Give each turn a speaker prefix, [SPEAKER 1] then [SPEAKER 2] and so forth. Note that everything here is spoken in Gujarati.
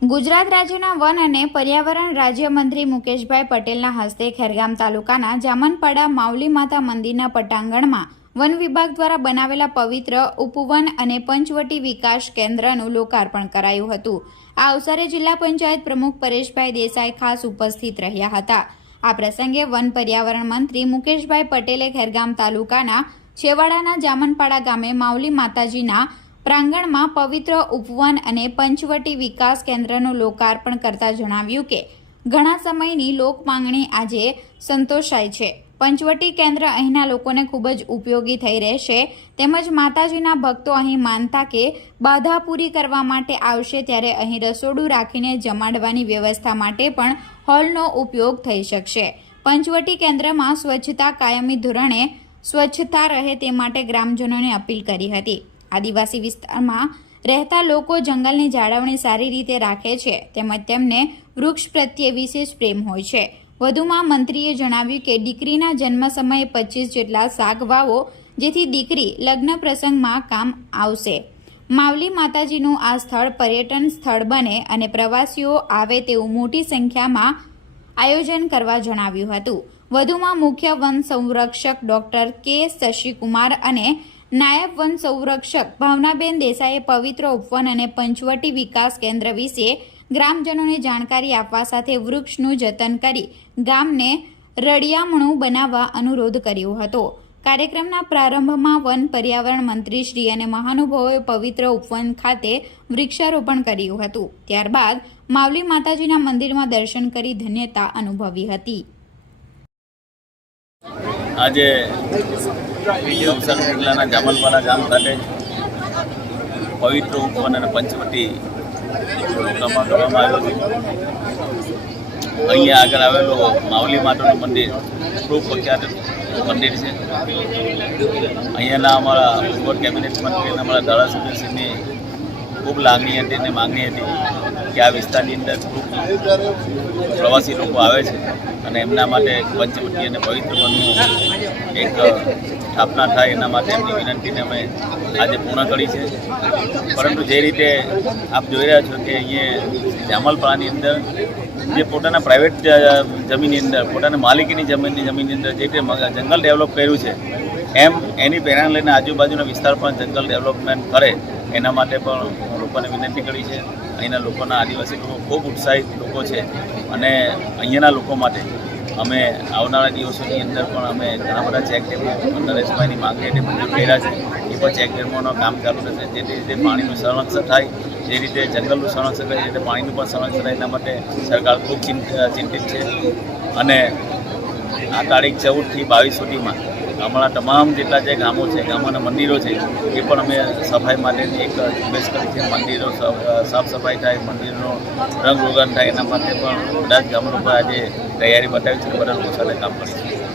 [SPEAKER 1] ગુજરાત રાજ્યના વન અને પર્યાવરણ રાજ્યમંત્રી મુકેશભાઈ પટેલના હસ્તે ખેરગામ તાલુકાના જામનપાડા માવલી માતા મંદિરના પટાંગણમાં વન વિભાગ દ્વારા બનાવેલા પવિત્ર ઉપવન અને પંચવટી વિકાસ કેન્દ્રનું લોકાર્પણ કરાયું હતું. આ અવસરે જિલ્લા પંચાયત પ્રમુખ પરેશભાઈ દેસાઈ ખાસ ઉપસ્થિત રહ્યા હતા. આ પ્રસંગે વન પર્યાવરણ મંત્રી મુકેશભાઈ પટેલે ખેરગામ તાલુકાના છેવાડાના જામનપાડા ગામે માવલી માતાજીના પ્રાંગણમાં પવિત્ર ઉપવન અને પંચવટી વિકાસ કેન્દ્રનું લોકાર્પણ કરતા જણાવ્યું કે, ઘણા સમયની લોક માંગણી આજે સંતોષાય છે. પંચવટી કેન્દ્ર અહીંના લોકોને ખૂબ જ ઉપયોગી થઈ રહેશે. તેમજ માતાજીના ભક્તો અહીં માનતા કે, બાધા પૂરી કરવા માટે આવશે ત્યારે અહીં રસોડું રાખીને જમાડવાની વ્યવસ્થા માટે પણ હોલનો ઉપયોગ થઈ શકશે. પંચવટી કેન્દ્રમાં સ્વચ્છતા કાયમી ધોરણે સ્વચ્છતા રહે તે માટે ગ્રામજનોને અપીલ કરી હતી. આદિવાસી વિસ્તારમાં રહેતા લોકો જંગલની જાળવણી સારી રીતે રાખે છે તેમજ તેમને વૃક્ષ પ્રત્યે વિશેષ પ્રેમ હોય છે. વધુમાં મંત્રીએ જણાવ્યું કે દીકરીના જન્મ સમયે પચીસ જેટલા શાક વાવો, જેથી દીકરી લગ્ન પ્રસંગમાં કામ આવશે. માવલી માતાજીનું આ સ્થળ પર્યટન સ્થળ બને અને પ્રવાસીઓ આવે તેવું મોટી સંખ્યામાં આયોજન કરવા જણાવ્યું હતું. વધુમાં મુખ્ય વન સંરક્ષક ડોક્ટર કે શશિકુમાર અને નાયબ વન સંરક્ષક ભાવનાબેન દેસાઈએ પવિત્ર ઉપવન અને પંચવટી વિકાસ કેન્દ્ર વિશે ગ્રામજનોને જાણકારી આપવા સાથે વૃક્ષનું જતન કરી ગામને રળિયામણું બનાવવા અનુરોધ કર્યો હતો. કાર્યક્રમના પ્રારંભમાં વન પર્યાવરણ મંત્રી શ્રી અને મહાનુભાવોએ પવિત્ર ઉપવન ખાતે વૃક્ષારોપણ કર્યું હતું. ત્યારબાદ માવલી માતાજીના મંદિરમાં દર્શન કરી ધન્યતા અનુભવી હતી.
[SPEAKER 2] આજે નવસારી જિલ્લાના જામલપાડા ગામ ખાતે પવિત્ર ઉપવન અને પંચવટી કરવામાં આવ્યો છે અહીંયા આગળ આવેલું માવલી માતાનું મંદિર, ખૂબ પ્રખ્યાત મંદિર છે. અહીંયાના અમારા પૂર્વ કેબિનેટ મંત્રી અને અમારા ધારાસભ્યશ્રીની ખૂબ લાગણી હતી અને માગણી હતી. કે આ વિસ્તારની અંદર ખૂબ પ્રવાસી લોકો આવે છે અને એમના માટે પંચવટી અને પવિત્ર વનનું એક સ્થાપના થાય એના માટે એમની વિનંતીને અમે આજે પૂર્ણ કરી છે. પરંતુ જે રીતે આપ જોઈ રહ્યા છો કે અહીંયા જામલપાડાની અંદર જે પોતાના પ્રાઇવેટ જમીનની અંદર, પોતાના માલિકીની જમીનની જમીનની અંદર જે રીતે જંગલ ડેવલપ કર્યું છે, એમ એની પ્રેરણા લઈને આજુબાજુના વિસ્તાર પણ જંગલ ડેવલપમેન્ટ કરે એના માટે પણ લોકોને વિનંતી કરી છે. અહીંના લોકોના આદિવાસી લોકો ખૂબ ઉત્સાહિત લોકો છે અને અહીંયાના લોકો માટે અમે આવનારા દિવસોની અંદર પણ અમે ઘણા બધા ચેક ડેમો નરેશભાઈની માંગણી એટલે મંજૂર કર્યા છે એ પણ ચેક ડેમોનું કામ ચાલુ રહેશે. જે રીતે પાણીનું સંરક્ષણ થાય, જે રીતે જંગલનું સંરક્ષણ થાય રીતે પાણીનું પણ સંરક્ષણ થાય, એના માટે સરકાર ખૂબ ચિંત- ચિંતિત છે. અને આ તારીખ ચૌદથી બાવીસ સુધીમાં અમારા તમામ જેટલા જે ગામો છે ગામોના મંદિરો છે, એ પણ અમે સફાઈ માટેની એક ઝુંબેશ કરી છે. મંદિરો સાફ સફાઈ થાય, મંદિરનો રંગ રોગન થાય, એના માટે પણ બધા જ ગામો આજે તૈયારી બતાવી છે બધા લોકો સાથે કામ કરીશું.